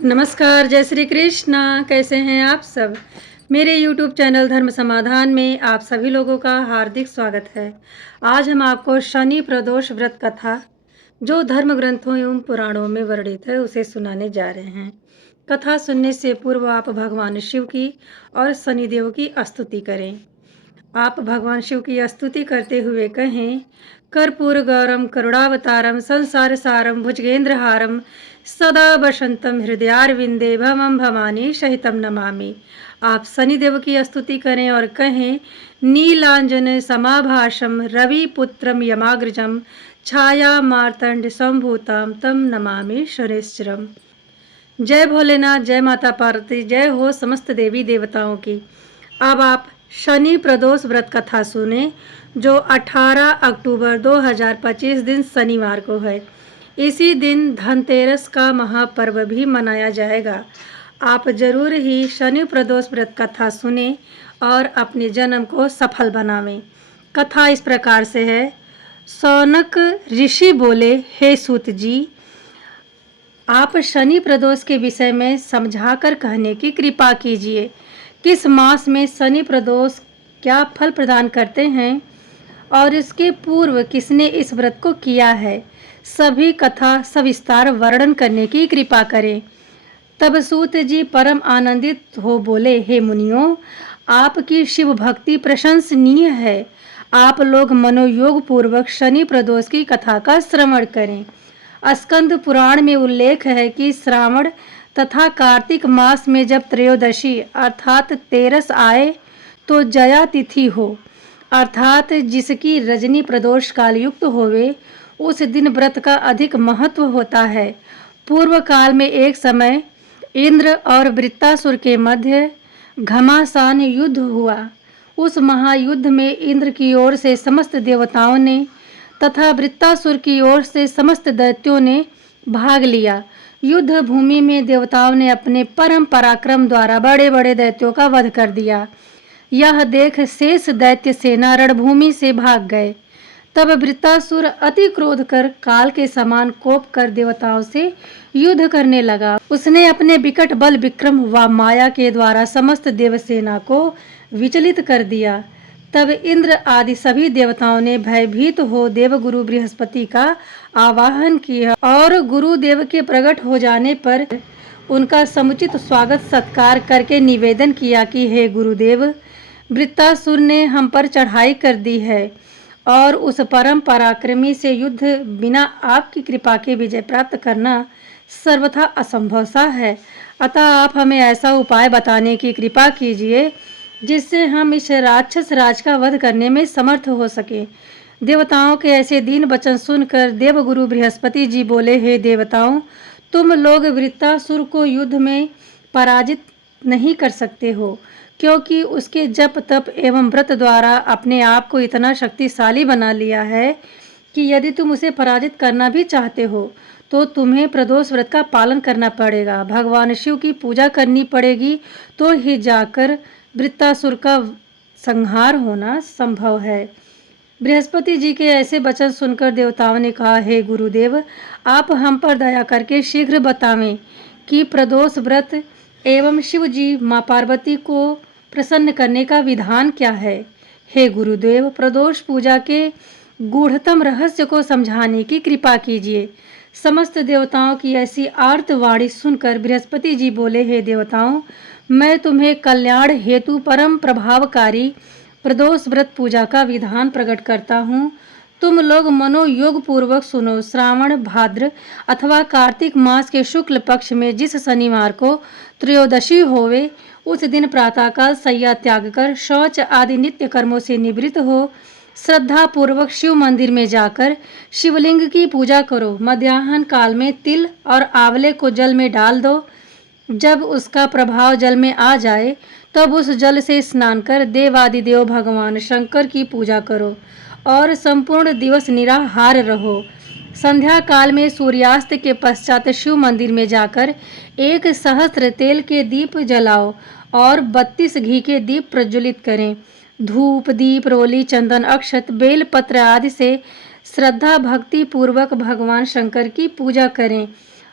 नमस्कार, जय श्री कृष्णा। कैसे हैं आप सब? मेरे YouTube चैनल धर्म समाधान में आप सभी लोगों का हार्दिक स्वागत है। आज हम आपको शनि प्रदोष व्रत कथा, जो धर्म ग्रंथों एवं पुराणों में वर्णित है, उसे सुनाने जा रहे हैं। कथा सुनने से पूर्व आप भगवान शिव की और शनिदेव की स्तुति करें। आप भगवान शिव की स्तुति करते हुए कहें, कर्पूर गौरम करुणावतारम संसार सारम भुजगेंद्रहारम सदा बसंतम हृदयारविंदे भमम भवानी सहितम नमामि। आप शनिदेव की स्तुति करें और कहें, नीलांजन समाभाषम रविपुत्रम यमाग्रजम छाया मार्तंड संभूतम तम नमामि शनिश्चरम। जय भोलेनाथ, जय माता पार्वती, जय हो समस्त देवी देवताओं की। अब आप शनि प्रदोष व्रत कथा सुने, जो 18 अक्टूबर 2025 दिन शनिवार को है। इसी दिन धनतेरस का महापर्व भी मनाया जाएगा। आप जरूर ही शनि प्रदोष व्रत कथा सुने और अपने जन्म को सफल बनावें। कथा इस प्रकार से है। शौनक ऋषि बोले, हे सूत जी, आप शनि प्रदोष के विषय में समझाकर कहने की कृपा कीजिए। किस मास में शनि प्रदोष क्या फल प्रदान करते हैं और इसके पूर्व किसने इस व्रत को किया है, सभी कथा सविस्तार वर्णन करने की कृपा करें। तब सूत जी परम आनंदित हो बोले, हे मुनियों, आपकी शिव भक्ति प्रशंसनीय है। आप लोग मनोयोग पूर्वक शनि प्रदोष की कथा का श्रवण करें। स्कंद पुराण में उल्लेख है कि श्रावण तथा कार्तिक मास में जब त्रयोदशी अर्थात तेरस आए तो जया तिथि हो, अर्थात जिसकी रजनी प्रदोष काल युक्त होवे, उस दिन व्रत का अधिक महत्व होता है। पूर्व काल में एक समय इंद्र और वृत्तासुर के मध्य घमासान युद्ध हुआ। उस महायुद्ध में इंद्र की ओर से समस्त देवताओं ने तथा वृत्तासुर की ओर से समस्त दैत्यों ने भाग लिया। युद्ध भूमि में देवताओं ने अपने परम पराक्रम द्वारा बड़े बड़े दैत्यों का वध कर दिया। यह देख शेष दैत्य सेना रणभूमि से भाग गए। तब वृत्तासुर अति क्रोध कर काल के समान कोप कर देवताओं से युद्ध करने लगा। उसने अपने विकट बल विक्रम व माया के द्वारा समस्त देवसेना को विचलित कर दिया। तब इंद्र आदि सभी देवताओं ने भयभीत हो देवगुरु बृहस्पति का आवाहन किया और गुरुदेव के प्रकट हो जाने पर उनका समुचित स्वागत सत्कार करके निवेदन किया कि हे गुरुदेव, वृत्तासुर ने हम पर चढ़ाई कर दी है और उस परम पराक्रमी से युद्ध बिना आपकी कृपा के विजय प्राप्त करना सर्वथा असंभव सा है। अतः आप हमें ऐसा उपाय बताने की कृपा कीजिए जिससे हम इस राक्षस राज का वध करने में समर्थ हो सके। देवताओं के ऐसे दीन वचन सुनकर देवगुरु बृहस्पति जी बोले, हे देवताओं, तुम लोग वृत्तासुर को युद्ध में पराजित नहीं कर सकते हो, क्योंकि उसके जप तप एवं व्रत द्वारा अपने आप को इतना शक्तिशाली बना लिया है कि यदि तुम उसे पराजित करना भी चाहते हो तो तुम्हें प्रदोष व्रत का पालन करना पड़ेगा। भगवान शिव की पूजा करनी पड़ेगी, तो ही जाकर वृत्तासुर का संहार होना संभव है। बृहस्पति जी के ऐसे वचन सुनकर देवताओं ने कहा, हे गुरुदेव, आप हम पर दया करके शीघ्र बतावें कि प्रदोष व्रत एवं शिव जी माँ पार्वती को प्रसन्न करने का विधान क्या है। हे गुरुदेव, प्रदोष पूजा के गूढ़तम रहस्य को समझाने की कृपा कीजिए। समस्त देवताओं की ऐसी आर्तवाणी सुनकर बृहस्पति जी बोले, हे देवताओं, मैं तुम्हें कल्याण हेतु परम प्रभावकारी प्रदोष व्रत पूजा का विधान प्रकट करता हूँ। तुम लोग मनोयोग पूर्वक सुनो। श्रावण भाद्र अथवा कार्तिक मास के शुक्ल पक्ष में जिस शनिवार को त्रयोदशी होवे, उस दिन प्रातःकाल सैया त्याग कर शौच आदि नित्य कर्मों से निवृत्त हो श्रद्धा पूर्वक शिव मंदिर में जाकर शिवलिंग की पूजा करो। मध्याह्न काल में तिल और आंवले को जल में डाल दो। जब उसका प्रभाव जल में आ जाए तब उस जल से स्नान कर देवादिदेव भगवान शंकर की पूजा करो और संपूर्ण दिवस निराहार रहो। संध्या काल में सूर्यास्त के पश्चात शिव मंदिर में जाकर 1 सहस्त्र तेल के दीप जलाओ और 32 घी के दीप प्रज्वलित करें। धूप दीप रोली चंदन अक्षत बेल पत्र आदि से श्रद्धा भक्ति पूर्वक भगवान शंकर की पूजा करें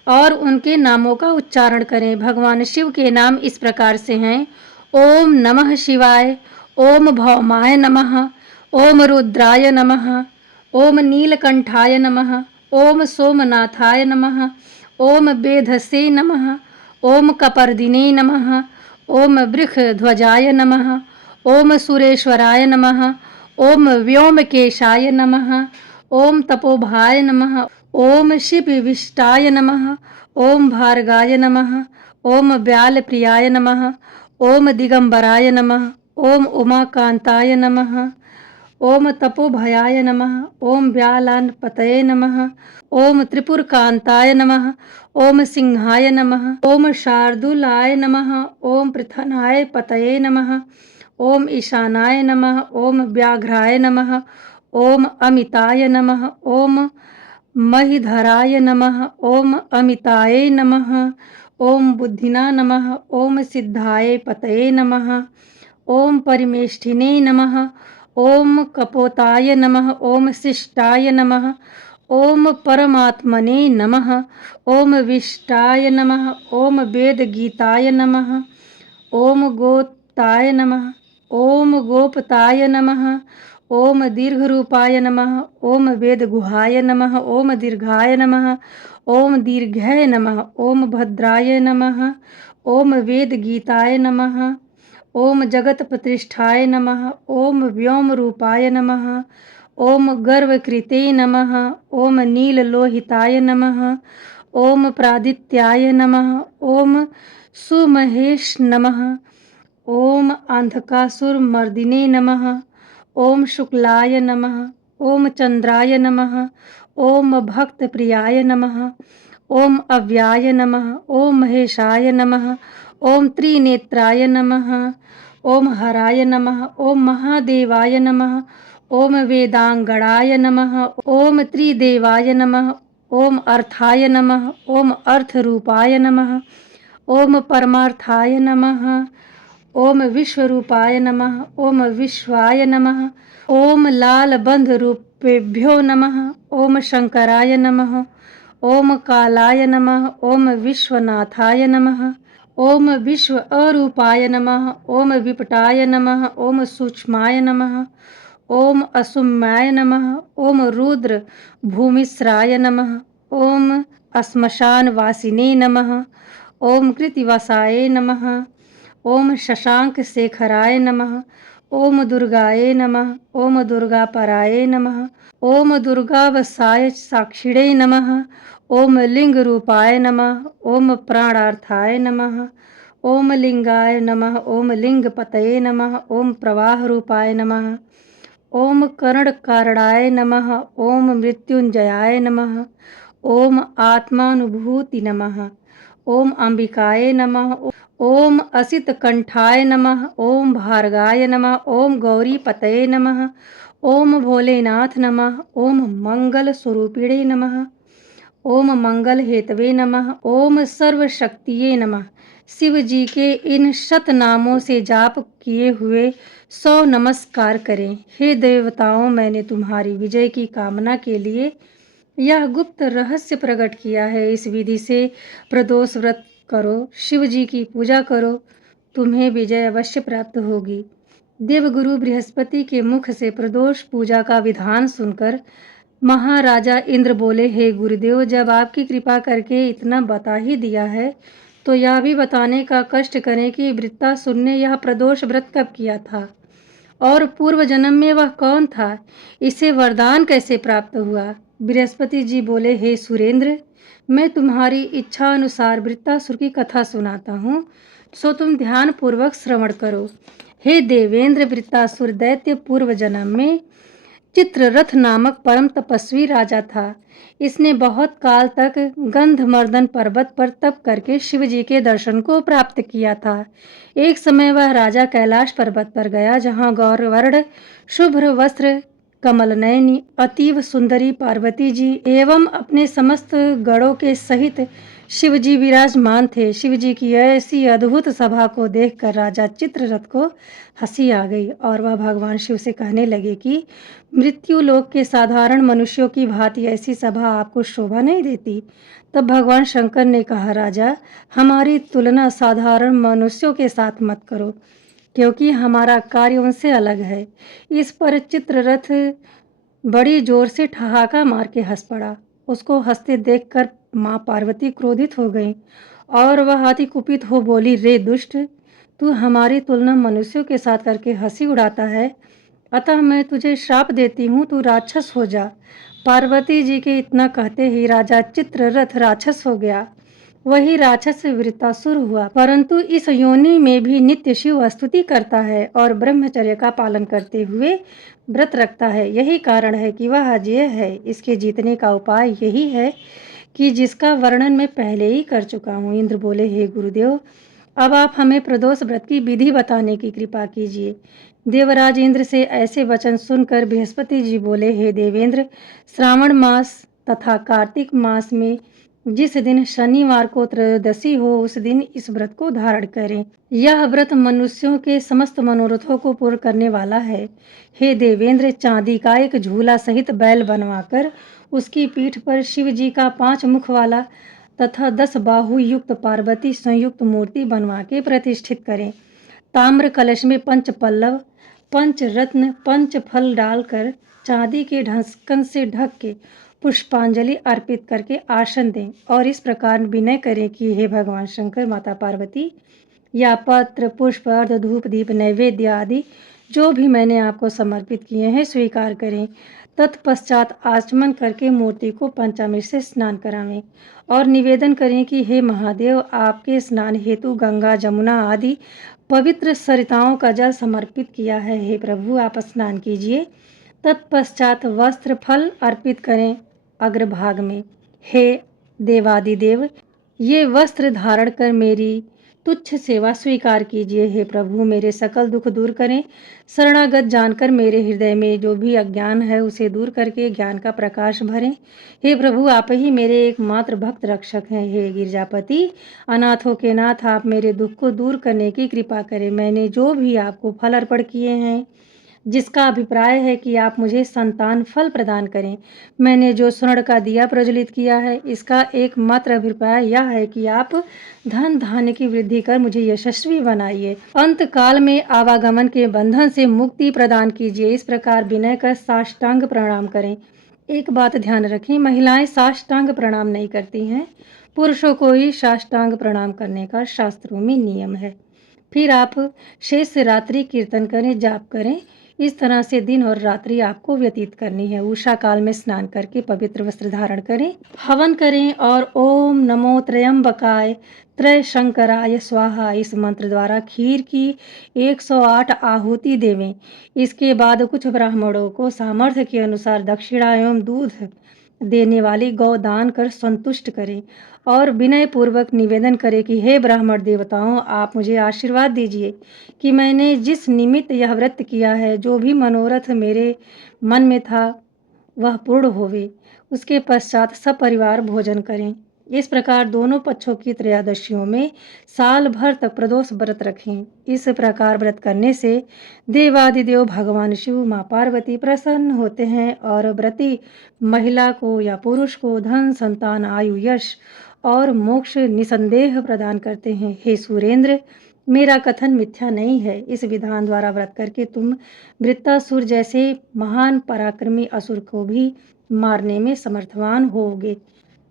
और उनके नामों का उच्चारण करें। भगवान शिव के नाम इस प्रकार से हैं: ओम नमः शिवाय, ओम भौमाय नमः, ओम रुद्राय नमः, ओम नीलकंठाय नमः, ओम सोमनाथाय नमः, ओम वेधसे नमः, ओम कपर्दिने नमः, ओम वृषध्वजाय नमः, ओम सुरेश्वराय नमः, ओम व्योमकेशाय नमः, ओम तपोभाय नमः, ओम शिवविष्टाय नमः, ओम भार्गाय नमः, ओम व्यालप्रियाय नमः, ओम दिगंबराय नमः, ओम उमाकांताय नमः, ओम तपोभयाय नमः, ओम व्यालानपतये नमः, ओम त्रिपुरकांताय नमः, ओम सिंहाय नमः, ओम शार्दूलाय नमः, ओम पृथनाय पतये नमः, ओम ईशानाय नमः, ओम व्याघ्राय नमः, ओम अमिताय नमः, ओम महिधराय नमः, ओम अमिताय नमः, ओम बुद्धिना नमः, ओम सिद्धाय पतये नमः, ओम परिमेष्ठिने नमः, ओम कपोताय नमः, ओम शिष्टाय नमः, ओम परमात्मने नमः, ओम विष्टाय नमः, ओम वेदगीताय नमः, ओम गोप्ताय नमः, ओम गोपताय नमः, ओम दीर्घरूपाय नमः, ओम वेदगुहाय नमः, ओम दीर्घाय नमः, ओम दीर्घाय नमः, ओम भद्राय नमः, ओम वेदगीताय नमः, ओम जगत प्रतिष्ठाय नमः, ओम व्योम रूपाय नमः, ओम गर्वकृते नमः, ओम नीललोहिताय नमः, ओम प्रादित्याय नमः, ओम सुमहेश नमः, ओम अंधकासुरमर्दिने नमः, ओम शुक्लाय नमः, ओम चंद्राय नमः, ओम भक्तप्रियाय नमः, ओम अव्याय नमः, ओम महेशाय नमः, ओम त्रिनेत्राय नमः, ओम हराय नमः, ओम महादेवाय नमः, ओम वेदांगणाय नमः, ओम त्रिदेवाय नमः, ओम अर्थाय नमः, ओम अर्थरूपाय नमः, ओम परमार्थाय नमः, ओम विश्वरूपाय नमः, ओम विश्वाय नमः, ओम लालबंध रूपेभ्यो नमः, ओम शंकराय नमः, ओम कालाय नमः, ओम विश्वनाथाय नमः, ओम विश्व अरूपाय नमः, ओम विपटाय नमः, ओम सूक्ष्माय नमः, ओम असुम्याय नमः, ओम रुद्र भूमिस्राय नमः, ओम श्मशानवासिने नमः, ओम कृतिवासाय नमः, ओम शशांक शेखराय नमः, ओम दुर्गाय नमः, ओम दुर्गापराय नमः, ओम दुर्गावसाय साक्षिणे नमः, ओम लिंग रूपाय नमः, ओम प्राणार्थाय नमः, ओम लिंगाय नमः, ओम लिंगपतये नमः, ओम प्रवाह रूपाय नमः, ओम करणकारणाय नमः, ओम मृत्युंजयाय नमः, ओम आत्मानुभूति नमः, ओम अंबिकाय नमः, ओम असितकंठाय नमः, ओम भार्गाय नमः, ओम गौरीपतये नमः, ओम भोलेनाथ नमः, ओम मंगल स्वरूपिणे नमः, ओम मंगल हेतवे नमः, ओम सर्वशक्तिये नमः। शिव जी के इन शत नामों से जाप किए हुए 100 नमस्कार करें। हे देवताओं, मैंने तुम्हारी विजय की कामना के लिए यह गुप्त रहस्य प्रकट किया है। इस विधि से प्रदोष व्रत करो, शिव जी की पूजा करो, तुम्हें विजय अवश्य प्राप्त होगी। देवगुरु बृहस्पति के मुख से प्रदोष पूजा का विधान सुनकर महाराजा इंद्र बोले, हे गुरुदेव, जब आपकी कृपा करके इतना बता ही दिया है तो यह भी बताने का कष्ट करें कि वृत्तासुर ने यह प्रदोष व्रत कब किया था और पूर्व जन्म में वह कौन था, इसे वरदान कैसे प्राप्त हुआ। बृहस्पति जी बोले, हे सुरेंद्र, मैं तुम्हारी इच्छा अनुसार वृत्तासुर की कथा सुनाता हूँ, सो तुम ध्यान पूर्वक श्रवण करो। हे देवेंद्र, वृत्तासुर दैत्य पूर्व जन्म में चित्ररथ नामक परम तपस्वी राजा था। इसने बहुत काल तक गंधमर्दन पर्वत पर तप करके शिव जी के दर्शन को प्राप्त किया था। एक समय वह राजा कैलाश पर्वत पर गया, जहाँ गौरवर्ण शुभ्र वस्त्र कमल नयनी अतीव सुंदरी पार्वती जी एवं अपने समस्त गणों के सहित शिव जी विराजमान थे। शिव जी की ऐसी अद्भुत सभा को देखकर राजा चित्ररथ को हंसी आ गई और वह भगवान शिव से कहने लगे कि मृत्यु लोक के साधारण मनुष्यों की भांति ऐसी सभा आपको शोभा नहीं देती। तब भगवान शंकर ने कहा, राजा, हमारी तुलना साधारण मनुष्यों के साथ मत करो, क्योंकि हमारा कार्य उनसे अलग है। इस पर चित्ररथ बड़ी जोर से ठहाका मार के हंस पड़ा। उसको हंसते देखकर माँ पार्वती क्रोधित हो गई और वह अति कुपित हो बोली, रे दुष्ट, तू हमारी तुलना मनुष्यों के साथ करके हंसी उड़ाता है, अतः मैं तुझे श्राप देती हूँ, तू राक्षस हो जा। पार्वती जी के इतना कहते ही राजा चित्ररथ राक्षस हो गया। वही राक्षस वृत्तासुर हुआ, परंतु इस योनि में भी नित्य शिव स्तुति करता है और ब्रह्मचर्य का पालन करते हुए व्रत रखता है। यही कारण है कि वह अजेय है। इसके जीतने का उपाय यही है कि जिसका वर्णन मैं पहले ही कर चुका हूँ। इंद्र बोले, हे गुरुदेव, अब आप हमें प्रदोष व्रत की विधि बताने की कृपा कीजिए। देवराज इंद्र से ऐसे वचन सुनकर बृहस्पति जी बोले, हे देवेंद्र, श्रावण मास तथा कार्तिक मास में जिस दिन शनिवार को त्रयोदशी हो, उस दिन इस व्रत को धारण करें। यह व्रत मनुष्यों के समस्त मनोरथों को पूर्ण करने वाला है। हे देवेंद्र, चांदी का एक झूला सहित बैल बनवाकर उसकी पीठ पर शिव जी का 5 मुख वाला तथा 10 बाहु युक्त पार्वती संयुक्त मूर्ति बनवा के प्रतिष्ठित करें। ताम्र कलश में 5 पल्लव, 5 रत्न, 5 फल डालकर चांदी के ढक्कन से ढक के पुष्पांजलि अर्पित करके आसन दें और इस प्रकार विनय करें कि हे भगवान शंकर, माता पार्वती, या पत्र, पुष्प, अर्ध, धूप, दीप, नैवेद्य आदि जो भी मैंने आपको समर्पित किए हैं स्वीकार करें। तत्पश्चात आचमन करके मूर्ति को पंचामृत से स्नान करावें और निवेदन करें कि हे महादेव, आपके स्नान हेतु गंगा, जमुना आदि पवित्र सरिताओं का जल समर्पित किया है। हे प्रभु, आप स्नान कीजिए। तत्पश्चात वस्त्र फल अर्पित करें अग्रभाग में। हे देवादिदेव, ये वस्त्र धारण कर मेरी तुच्छ सेवा स्वीकार कीजिए। हे प्रभु, मेरे सकल दुख दूर करें। शरणागत जानकर मेरे हृदय में जो भी अज्ञान है उसे दूर करके ज्ञान का प्रकाश भरें। हे प्रभु, आप ही मेरे एकमात्र भक्त रक्षक हैं। हे गिरजापति, अनाथों के नाथ, आप मेरे दुख को दूर करने की कृपा करें। मैंने जो भी आपको फल अर्पण किए हैं, जिसका अभिप्राय है कि आप मुझे संतान फल प्रदान करें, मैंने जो स्वर्ण का दिया प्रज्वलित किया है, इसका एकमात्र अभिप्राय यह है कि आप धन धान्य की वृद्धि कर मुझे यशस्वी बनाइए, अंत काल में आवागमन के बंधन से मुक्ति प्रदान कीजिए। इस प्रकार विनय कर साष्टांग प्रणाम करें। एक बात ध्यान रखें, महिलाएं साष्टांग प्रणाम नहीं करती हैं, पुरुषों को ही साष्टांग प्रणाम करने का शास्त्रों में नियम है। फिर आप शेष रात्रि कीर्तन करें, जाप करें। इस तरह से दिन और रात्रि आपको व्यतीत करनी है। उषा काल में स्नान करके पवित्र वस्त्र धारण करें, हवन करें और ओम नमो त्रयंबकाय त्रय शंकराय स्वाहा इस मंत्र द्वारा खीर की 108 आहुति देवें। इसके बाद कुछ ब्राह्मणों को सामर्थ्य के अनुसार दक्षिणा एवं दूध देने वाली गौ दान कर संतुष्ट करें और विनय पूर्वक निवेदन करें कि हे ब्राह्मण देवताओं, आप मुझे आशीर्वाद दीजिए कि मैंने जिस निमित्त यह व्रत किया है, जो भी मनोरथ मेरे मन में था वह पूर्ण होवे। उसके पश्चात सब परिवार भोजन करें। इस प्रकार दोनों पक्षों की त्रयोदशियों में साल भर तक प्रदोष व्रत रखें। इस प्रकार व्रत करने से देवादिदेव भगवान शिव, माँ पार्वती प्रसन्न होते हैं और व्रती महिला को या पुरुष को धन, संतान, आयु, यश और मोक्ष निसंदेह प्रदान करते हैं। हे सुरेंद्र, मेरा कथन मिथ्या नहीं है। इस विधान द्वारा व्रत करके तुम वृत्तासुर जैसे महान पराक्रमी असुर को भी मारने में समर्थवान होगे।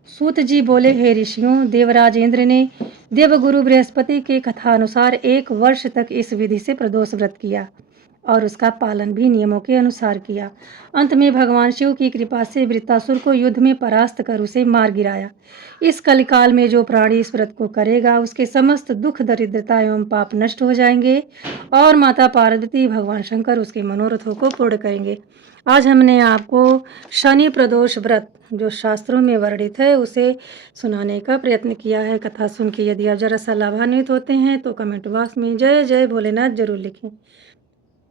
सूत जी बोले, हे ऋषियों, देवराज इंद्र ने देवगुरु बृहस्पति के कथानुसार 1 वर्ष तक इस विधि से प्रदोष व्रत किया और उसका पालन भी नियमों के अनुसार किया। अंत में भगवान शिव की कृपा से वृत्तासुर को युद्ध में परास्त कर उसे मार गिराया। इस कलिकाल में जो प्राणी इस व्रत को करेगा, उसके समस्त दुख, दरिद्रता एवं पाप नष्ट हो जाएंगे और माता पार्वती, भगवान शंकर उसके मनोरथों को पूर्ण करेंगे। आज हमने आपको शनि प्रदोष व्रत जो शास्त्रों में वर्णित है उसे सुनाने का प्रयत्न किया है। कथा सुन के यदि आप जरा सा लाभान्वित होते हैं तो कमेंट बॉक्स में जय जय भोलेनाथ जरूर लिखें।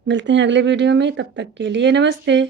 मिलते हैं अगले वीडियो में, तब तक के लिए नमस्ते।